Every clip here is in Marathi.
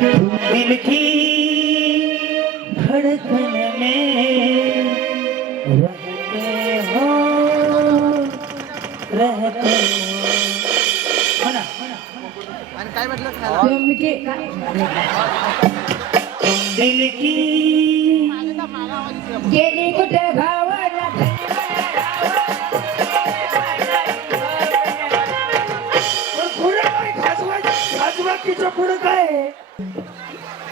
दिल की धड़कन में रहते हो म्हणा आणि काय म्हटलं तुम दिल की गेली कुठे गावाला खाजवाकीचं पुढं काय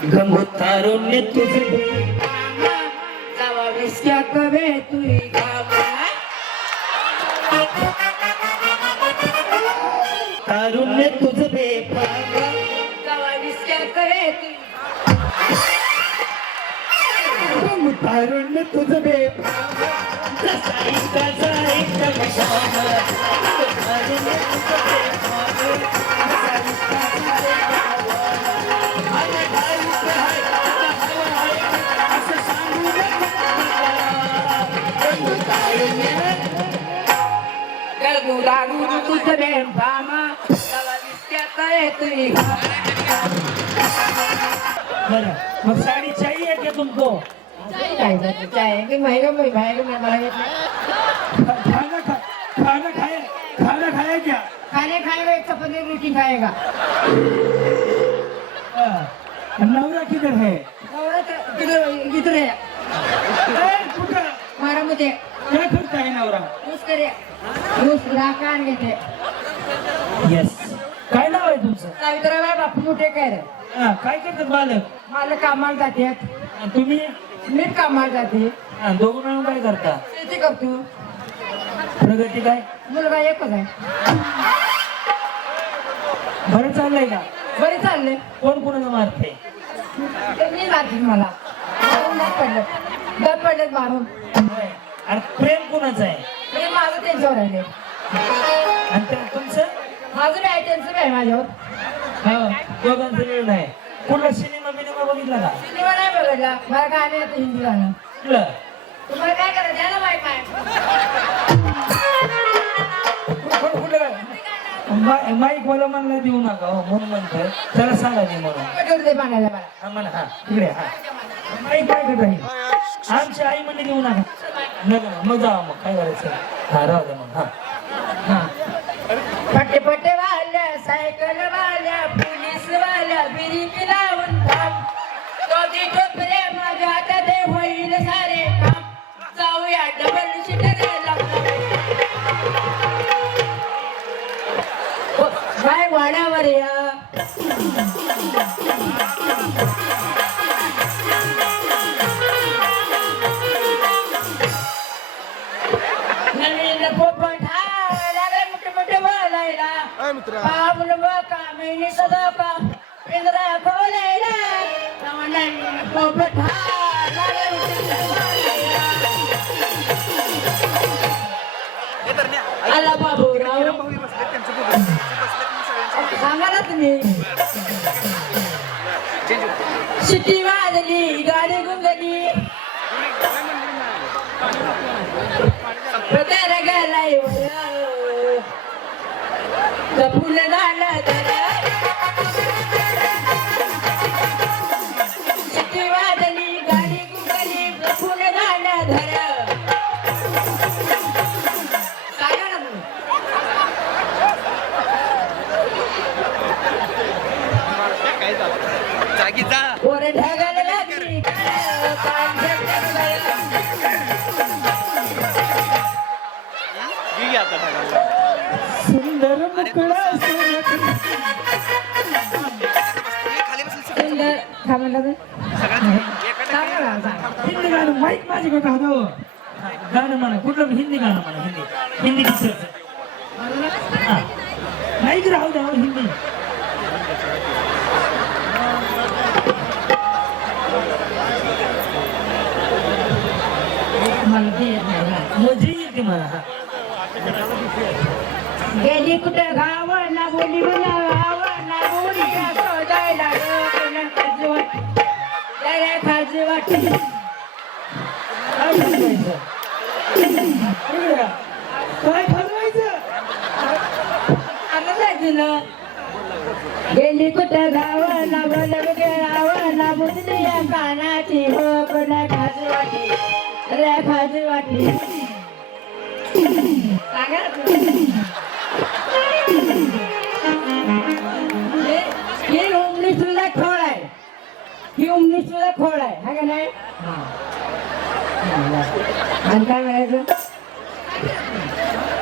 गंगो तारुण्य तुझे जावा विस्क्या कवे तुई गावा तारुण्य तुझ बेपार जावा विस्क्या कवे तुई तारुण्य तुझ बेपार तुझ बेंफामा जावा विस्क्या कवे तुई बरं मग साडी चाहिए क्या तुमको चाहेंगे महंगा मैं मला येत नाही खाना खाया क्या खाने खाएगा एक चपाती रोटी खाएगा नवरा किधर है किधर है कुठं मारा मुझे क्या करता है नवरा यूज करे यूज राखान घेते यस काय नाव आहे तुमचं सावित्राबाई बापू मोठे काय रे काय करतात बालक मला कामाला जातात तुम्ही मी कामाला जाते दोघं मिळून काय करता शेती करतो प्रगती काय मुलगा एकच आहे बरं चाललंय का बरे चालले कोण कोणाला मारते मी मारतील मला दर पडलेत मारून आणि प्रेम कोणाचं आहे मी माझं त्यांच्यावर राहिले आणि तुमचं माझं नाही त्यांचं नाही माझ्यावर दोघांचं वेळ नाही कुठला सिनेमा बघितला का सिनेमा नाही बघितला मला गाणं येतं हिंदी गाणं कुठलं तुम्हाला काय करायचं द्या ना बाय काय माईक मला म्हणलं देऊ नका हो म्हणून म्हणतोय त्याला सांगा दे म्हणून कटोर दे पाण्याला मला हा म्हणा हा इकडे हा माईक काय करत आहे आमची आई म्हणले देऊ नका नका मग जावा मग काय करायचं हा राहू दे मग हा पट्टे पट्टे वाल्या सायकल वाल्या पोलीस वाल्या बिरी पिलावून थांब कधी टोपरे माझ्या हातात होईल सारे काम जाऊया डबल शिटरेला बाय वाड्यावर या नवीन पोपट हा लागले मोठे मोठे बोलायला पाऊल बका महिने सदका पिंजरा खोलायला नवीन पोपट हा लागले मोठे बोलायला आला बाबूराव सांगा ना तुम्ही शिट्टी वाजली गाडी गुंगली प्रकार गेलाय फुल झाला शिट्टी वाजली गाडी गुंगली फुल झाला धर सांगा ना तुम्ही जागी जा वर ढगाला लागली सुंदर मुकळा सुंदर काय म्हणला तुम्ही सांगा ना सांगा हिंदी गाणं माईक माझ्याकडे राहतो गाणं म्हणा कुठलं हिंदी गाणं म्हणा हिंदी पिक्चरचं माईक राहू द्या हिंदी मजा येते मला गेली कुठं गाव ना बोली गाव ना बोली शोधायला खाजी वाटते काय ठरवायचं गेली कुठं गाव ना बोल रुजली या कानाची हो कोणा खाज वाटली रे खाज वाटली सांगा ही उमनी सुद्धा खोळ आहे ही उमनी सुद्धा खोळ आहे हा का नाही आणि काय म्हणायचं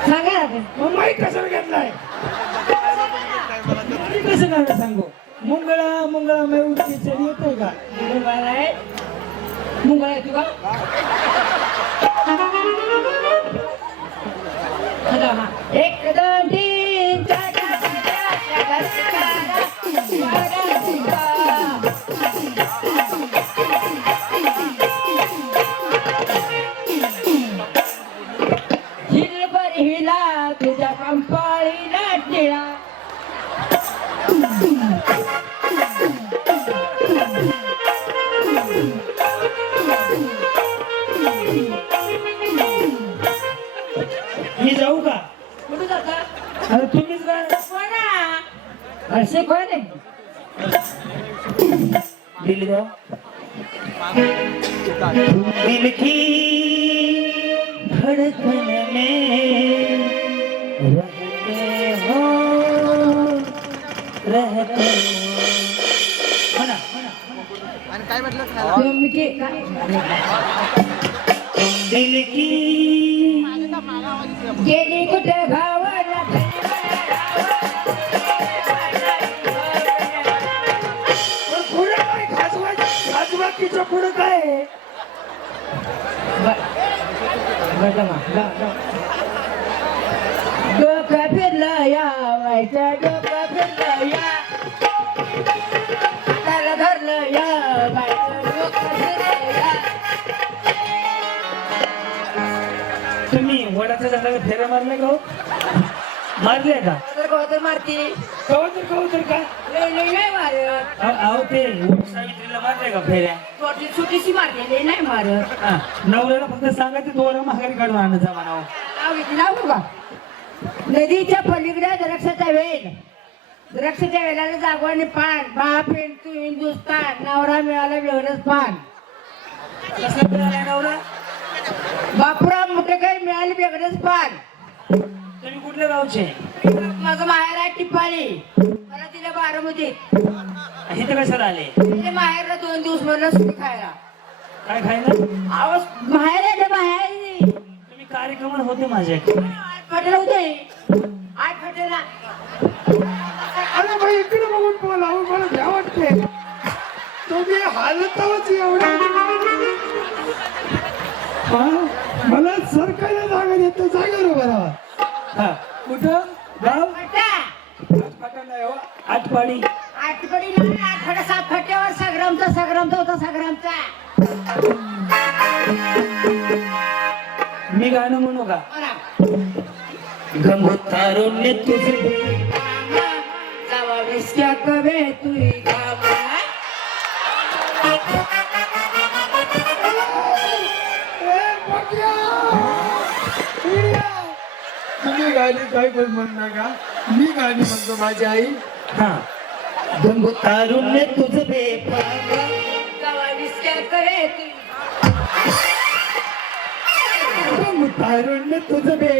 सांगा ना ते. मग माईक कशाला घेतलाय मी कसं काय सांगू मुंगळा मुंगळा मी उठची चढ येतोय का मुंगळा आहे मुंगळा आहे तुला एक दोन तीन चार हिरभर हिला तुझ्या कंपाळीला टिळा मी जाऊ का कुठे जाता अरे तुम्हीच काय कोणा असे कोण आहे दिल दो दिल की धड़कन में रहते हो म्हणा आणि काय म्हटलं खायला तुमची दिल की गेली कुठे गावाला पुढे काय खाजवाकीचं पुढं काय आहे? डोकं फिरलं या व्हायचं डोकं फिरलं या त्याला धरलं या व्हायचं डोकं फिरलं या तुम्ही वडाच्या झाडाला फेऱ्या मारले का हो? मारले का तर मारती कवतर का लई लई नाही मारत अहो ते सावित्रीला मारले का फेऱ्या छोटी छोटीशी मारते लई नाही मारत हा, नवऱ्याला फक्त सांगायचं दोरा माघारी काढून आणायचा म्हणावं लावू का नदीच्या पलीकडे द्राक्षाचा वेल द्राक्षाच्या वेलाला जागवानी पान बाप तू हिंदुस्तान नवरा मिळाला वेळच पान कसला मिळाला नवरा बापुराव मोठे काही मिळाले वेगळंच पान तुम्ही कुठल्या गावचे माझं माहेर आहे टिप्पाली मला तिला बारामती इथे कशाला आले तिथे माहेरला 2 दिवस म्हणलं सुट्टी खायला काय खायला आवाज माहेर आहे ना माहेर तुम्ही कार्यक्रमाला होते माझ्या फटेल होते आठ फटेला अरे भाई इकडे बघून बोला मला भ्या वाटते तुम्ही हालतच एवढे हा मला सरकायला जागा देत जागेवर उभा राहा हा कुठं गाव फटा आटपाडी आठवडी नाही आठवडा 7 फट्यावर संग्रामचा होता संग्रामचा मी गाणं म्हणू का म्हणा. गंगोतारुण्य तुझे जावा विस्क्या कवे तुई गावा तुम्ही गाणी काय बोल म्हणू नका मी गाणी म्हणतो माझी आई हा गंगोतारुण्य तुझे जावा विस्क्या कवे तुई तारुण्य तुझं बे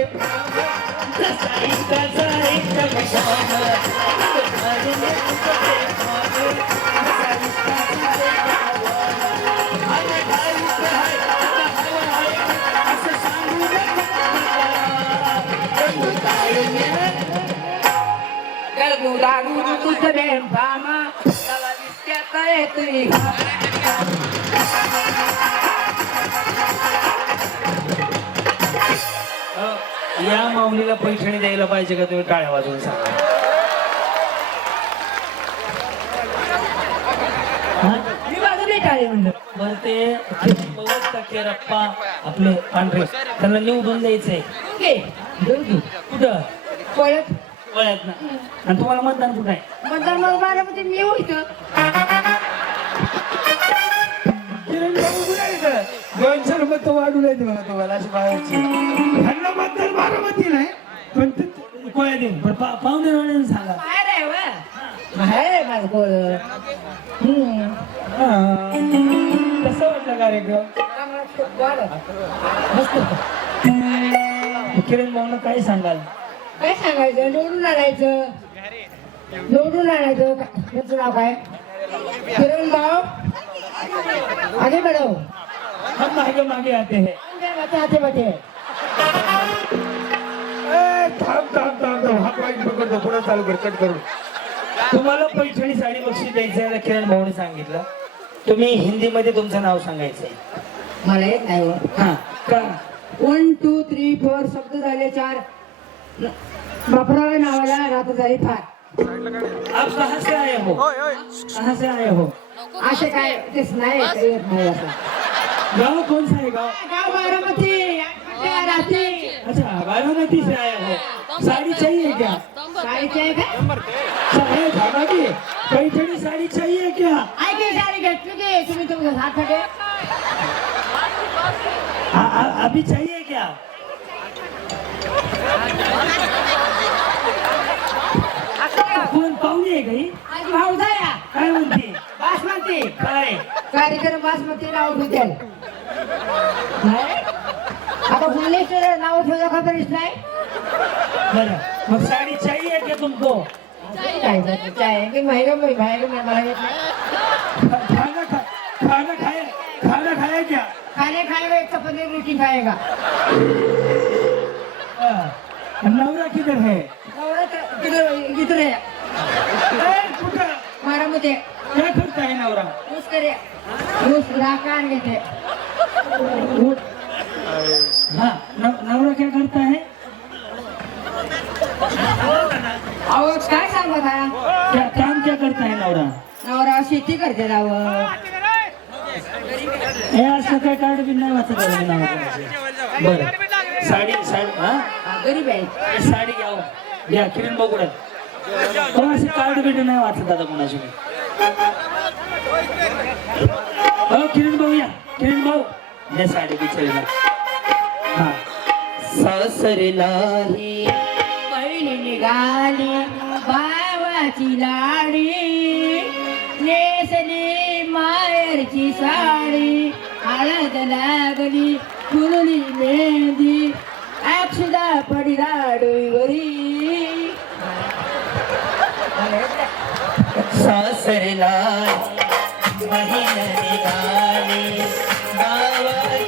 तुझं बे भामा जावा विस्क्या कवे तुई या माऊलीला पैठणी द्यायला पाहिजे का तुम्ही टाळ्या वाजवून सांगा मी बाजूला टाळे म्हणलं बरं ते केरप्पा आपले पांढरे त्यांना निवडून द्यायचंय ओके दोघी कुठं पळत वळ्यात ना आणि तुम्हाला मतदान कुठं आहे मतदान मग बारामती मी होईतो किरण बाबू कुठे इथं 200 मत वाढू नाही बघा तुम्हाला अशी बाहेरची ह्यांना मतदान बारामती नाही पण ते कोया देऊन पण पाहुणे सांगा बाहेर आहे वा बाहेर आहे माझं पोर हा. कसं वाटलं कार्यक्रम मस्त किरण भाऊन काय सांगाल? काय सांगायचं निवडून आणायचं निवडून आणायचं त्याचं नाव काय किरण भाऊ आगे बढो हम मागे मागे आते हैं. हाते बाते थांब हा पॉईंट पकडतो पुढे चालू कर कट करू. तुम्हाला पैठणी साडी बक्षीस द्यायचं आहे किरण भाऊने सांगितलं. तुम्ही हिंदीमध्ये तुमचं नाव सांगायचंय. मला येत नाही हा का 1 2 3 4 शब्द झाले 4 बापरावे नावाला रात्र झाली फार. आप कहाँ से आए हो? कहाँ से आए हो? असे काय तेच नाही येत नाही असं. गाँव कौन सा है गाँव? गाव बारामती राहते अच्छा बारामती से आए हो. साड़ी चाहिए क्या? साडीची आहे का है धागा की पैठणी साड़ी चाहिए क्या? ऐके साडी घेतली की तुम्ही तुमचं हात फटे अभी चाहिए क्या? कोण पाहुणे आहे काही? आज भाऊ जाया काय म्हणते? बासमती काय कार्यक्रम बासमती नाव ठेवतील नाही आता फुल्लेश्वर नाव ठेवलं खबरच नाही बरं मग साड़ी चाहिए क्या तुमको? काय जाते काय की महिला मला येत नाही खाना खाया क्या? खाने खाएगा एक पनीर रोटी खाएगा नवरा किधर है? किधर है कुठं? बारामती क्या करता है नवरा? ऊस करे ऊस राखान घेते हाँ नवरा क्या करता है? अहो काय सांगत हा क्या काम क्या करता है नवरा? नवरा शेती करते राव हे असं काय कार्ड बिन नाही वाचत आहे नावाचं. बरं साडी हा गरीब आहे साडी घ्यावं घ्या किरण भाऊ कुठे? पण असे कार्ड बिन नाही वाचत आता कोणाशी. हो किरण भाऊ या किरण भाऊ या साडी बिचारीला. हा सासरीला ही पहिली निघाली भावाची लाडी नेसली मायरची साडी हळद लागली फुलली मेहंदी अक्षदा पडला डोईवरी सासरीला बहीण निघाली गावाची